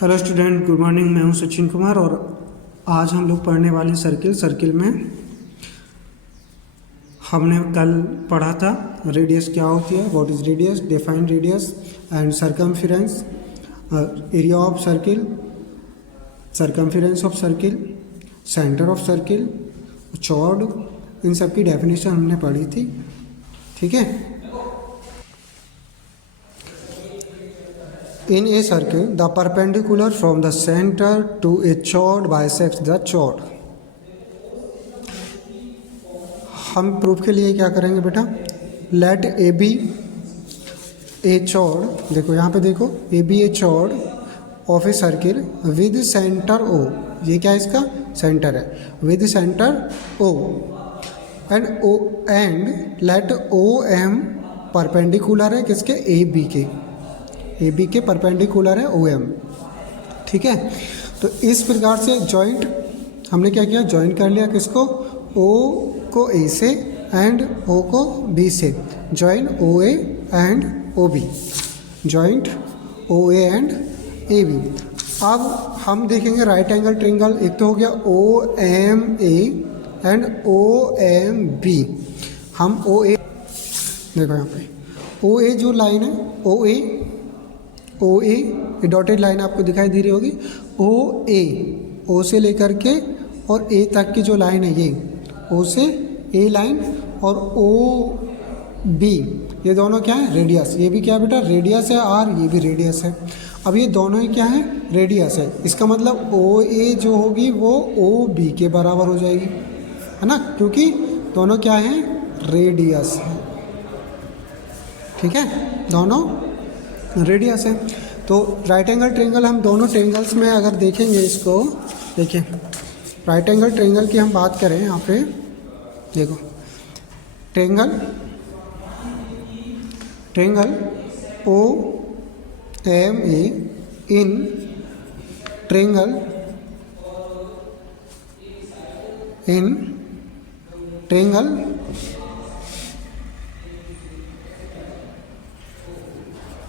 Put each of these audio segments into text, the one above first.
Hello student, good morning. मैं हूं सचिन कुमार और आज हम लोग पढ़ने वाले सर्किल में हमने कल पढ़ा था रेडियस क्या होती है, what is radius, define radius and circumference, area of circle, circumference of circle, centre of circle, chord, इन सब की डेफिनेशन हमने पढ़ी थी। ठीक है। In a circle, the perpendicular from the center to a chord bisects the chord. हम proof के लिए क्या करेंगे बेटा, लेट ए बी ए चॉर्ड, देखो यहाँ पे देखो, A B a chord of a circle with centre O, ये क्या है इसका सेंटर है, with centre O and let O M perpendicular है किसके, ए बी के, ए बी के परपेंडिकुलर है ओ एम। ठीक है। तो इस प्रकार से जॉइंट हमने क्या किया, जॉइंट कर लिया किसको, ओ को ए से एंड ओ को बी से, join O A and O B, joint O A and A B. अब हम देखेंगे राइट एंगल ट्रायंगल, एक तो हो गया O M A and O M B. हम ओ ए, देखो यहाँ पे ओ ए जो लाइन है, ओ ए ये डॉटेड लाइन आपको दिखाई दे रही होगी, ओ ए, ओ से लेकर के और ए तक की जो लाइन है, ये ओ से ए लाइन, और ओ बी ये दोनों क्या है, रेडियस। ये भी क्या है बेटा, रेडियस है, आर ये भी रेडियस है। अब ये दोनों ही क्या है, रेडियस है। इसका मतलब ओ ए जो होगी वो ओ बी के बराबर हो जाएगी, है ना, क्योंकि दोनों क्या है, रेडियस है। ठीक है, दोनों रेडियस है। तो राइट एंगल ट्रायंगल हम दोनों ट्रायंगल्स में अगर देखेंगे इसको, देखिए राइट एंगल ट्रायंगल की हम बात करें, यहाँ पे देखो triangle O M A in triangle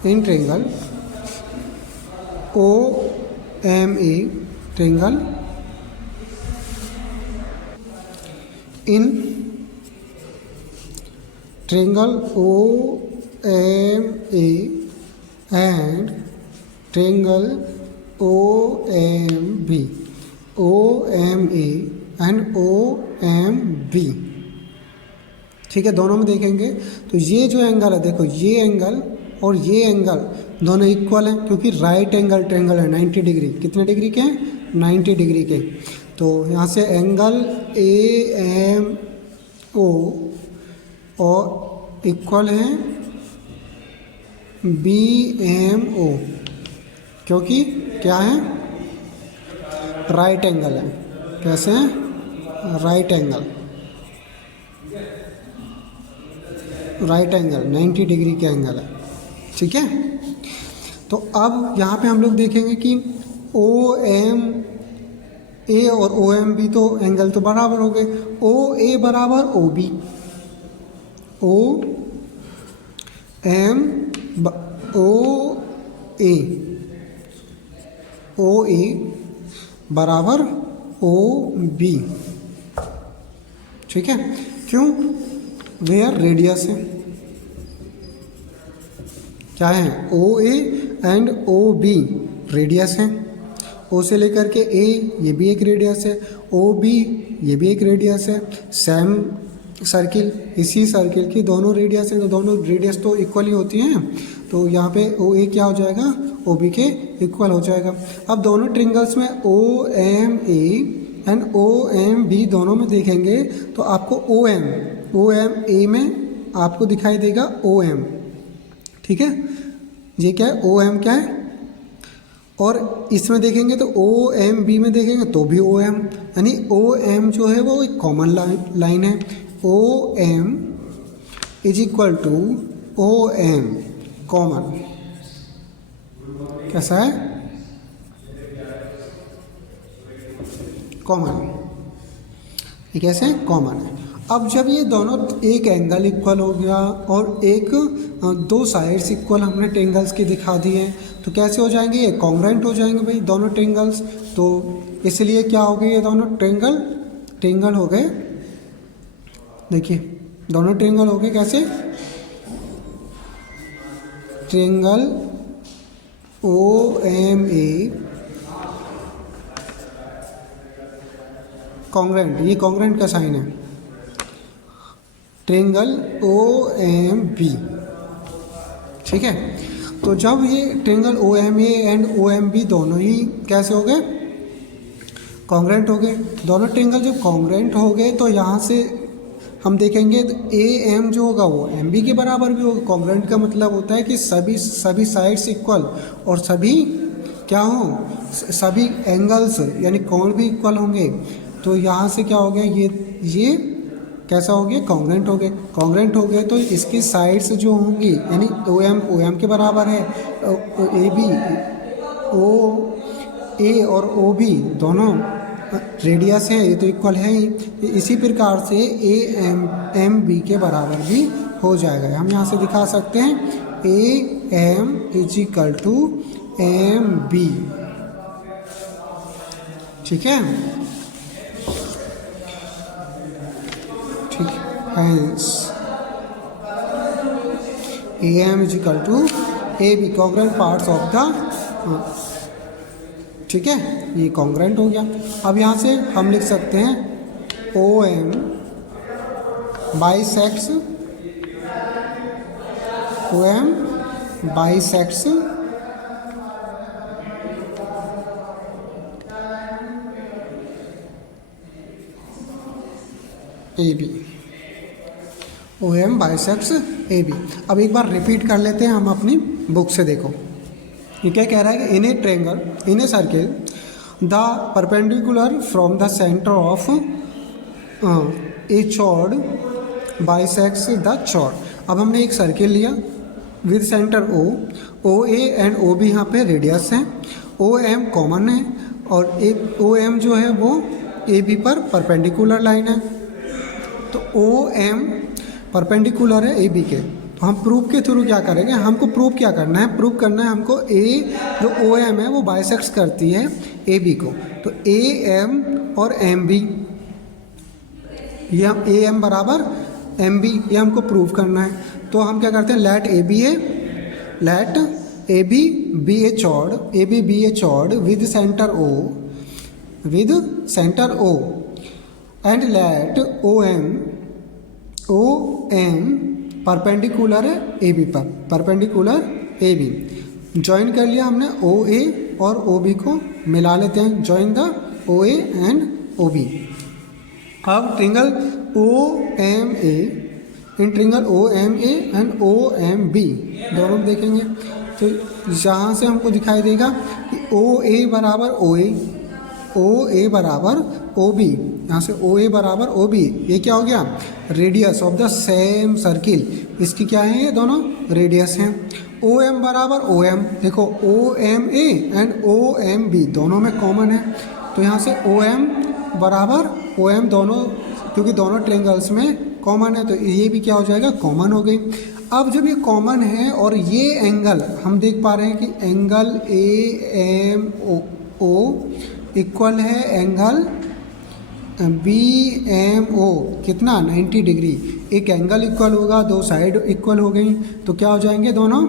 O M A triangle in triangle O M A and triangle O M B, O M A and O M B. ठीक है, दोनों में देखेंगे तो ये जो एंगल है, देखो ये एंगल और ये एंगल दोनों इक्वल हैं, क्योंकि राइट एंगल ट्रायंगल है 90 डिग्री। कितने डिग्री के हैं, 90 डिग्री के। तो यहाँ से एंगल ए एम ओ और इक्वल हैं बी एम ओ, क्योंकि क्या है, राइट एंगल है। कैसे हैं, राइट एंगल 90 डिग्री के एंगल है। ठीक है। तो अब यहाँ पे हम लोग देखेंगे कि ओ एम ए और ओ एम बी तो एंगल तो बराबर हो गए, ओ ए बराबर O B, O M O ए बराबर ओ बी। ठीक है, क्यों, वेयर रेडियस है, क्या है, O A and O B radius है। ओ से लेकर के ए ये भी एक रेडियस है, ओ बी ये भी एक रेडियस है। सेम सर्किल, इसी सर्किल की दोनों रेडियस हैं, तो दोनों रेडियस तो इक्वल ही होती हैं। तो यहाँ पे ओ ए क्या हो जाएगा, ओ बी के इक्वल हो जाएगा। अब दोनों ट्रायंगल्स में O M A and O M B दोनों में देखेंगे तो आपको ओ एम ए में आपको दिखाई देगा ओ एम। ठीक है, ये क्या है, ओ एम क्या है, और इसमें देखेंगे तो ओ एम बी में देखेंगे तो भी ओ एम, यानी ओ एम जो है वो एक कॉमन लाइन है। O M is equal to O M common, कैसा है, कॉमन, ये कैसे कॉमन है। अब जब ये दोनों एक एंगल इक्वल हो गया और एक दो साइड्स इक्वल हमने ट्रेंगल्स की दिखा दी हैं, तो कैसे हो जाएंगे? ये कॉन्ग्रुएंट हो जाएंगे भाई दोनों ट्रेंगल्स। तो इसलिए क्या हो गए ये दोनों ट्रेंगल हो गए। देखिए दोनों ट्रेंगल हो गए कैसे? ट्रेंगल OMA कॉन्ग्रुएंट, ये कॉन्ग्रुएंट का साइन है, ट्रेंगल OMB, ठीक है। तो जब ये ट्रेंगल OMA एंड OMB दोनों ही कैसे हो गए? कॉन्ग्रुएंट हो गए। दोनों ट्रेंगल जब कॉन्ग्रुएंट हो गए तो यहाँ से हम देखेंगे तो AM जो होगा वो MB के बराबर भी होगा। कॉन्ग्रुएंट का मतलब होता है कि सभी साइड्स इक्वल और सभी क्या हों, सभी एंगल्स यानी कोण भी इक्वल होंगे। तो यहाँ से क्या हो गया, ये कैसा हो गया? कॉन्ग्रुएंट हो गए। कॉन्ग्रुएंट हो गए तो इसकी साइड्स जो होंगी यानी OM के बराबर है, AB OA और OB दोनों रेडियस है, ये तो इक्वल है ही। इसी प्रकार से AMB के बराबर भी हो जाएगा। हम यहाँ से दिखा सकते हैं AM = MB, ठीक है। ठीक है, AM = AB congruent parts of the, ठीक है, ये कॉन्ग्रुएंट हो गया। अब यहाँ से हम लिख सकते हैं OM bisects AB, OM bisects AB। अब एक बार रिपीट कर लेते हैं हम अपनी बुक से। देखो ये क्या कह रहा है कि in a circle the perpendicular from the centre of a chord bisects the chord. अब हमने एक सर्किल लिया with centre OA and OB यहाँ पे रेडियस है, OM कॉमन है और OM जो है वो AB पर परपेंडिकुलर लाइन है। तो OM परपेंडिकुलर है AB के। तो हम प्रूफ के थ्रू क्या करेंगे, हमको प्रूफ क्या करना है, प्रूफ करना है हमको जो OM है वो बाइसेक्ट्स करती है AB को। तो AM और MB, ये हम AM बराबर MB, ये हमको प्रूफ करना है। तो हम क्या करते हैं, late AB be a chord with center O and let OM perpendicular है AB पर, परपेंडिकुलर AB। ज्वाइन कर लिया हमने OA और OB को मिला लेते हैं, join the OA and OB। अब triangle OMA in triangle OMA and OMB दोनों देखेंगे तो यहाँ से हमको दिखाई देगा कि OA बराबर OA बराबर OB, यहाँ से OA बराबर OB, ये क्या हो गया? Radius of the same circle, इसकी क्या है? ये दोनों रेडियस हैं। OM बराबर OM, देखो OMA एंड OMB दोनों में कॉमन है, तो यहाँ से OM बराबर OM दोनों, क्योंकि दोनों ट्रेंगल्स में कॉमन है तो ये भी क्या हो जाएगा? कॉमन हो गई। अब जब ये कॉमन है और ये एंगल हम देख पा रहे हैं कि एंगल AMO इक्वल है एंगल BMO, कितना? 90 डिग्री। एक एंगल इक्वल होगा, दो साइड इक्वल हो गई तो क्या हो जाएंगे? दोनों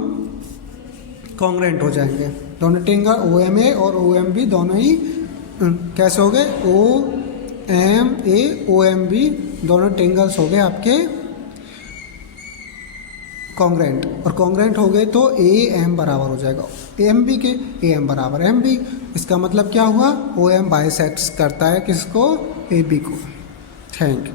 कॉन्ग्रुएंट हो जाएंगे। दोनों ट्रेंगल OMA और OMB दोनों ही कैसे हो गए? OMA OMB दोनों ट्रेंगल्स हो गए आपके कॉन्ग्रुएंट, और कॉन्ग्रुएंट हो गए तो AM बराबर हो जाएगा MB के, AM बराबर MB। इसका मतलब क्या हुआ? OM बाइसेक्ट्स करता है किसको? AB को। Thank you.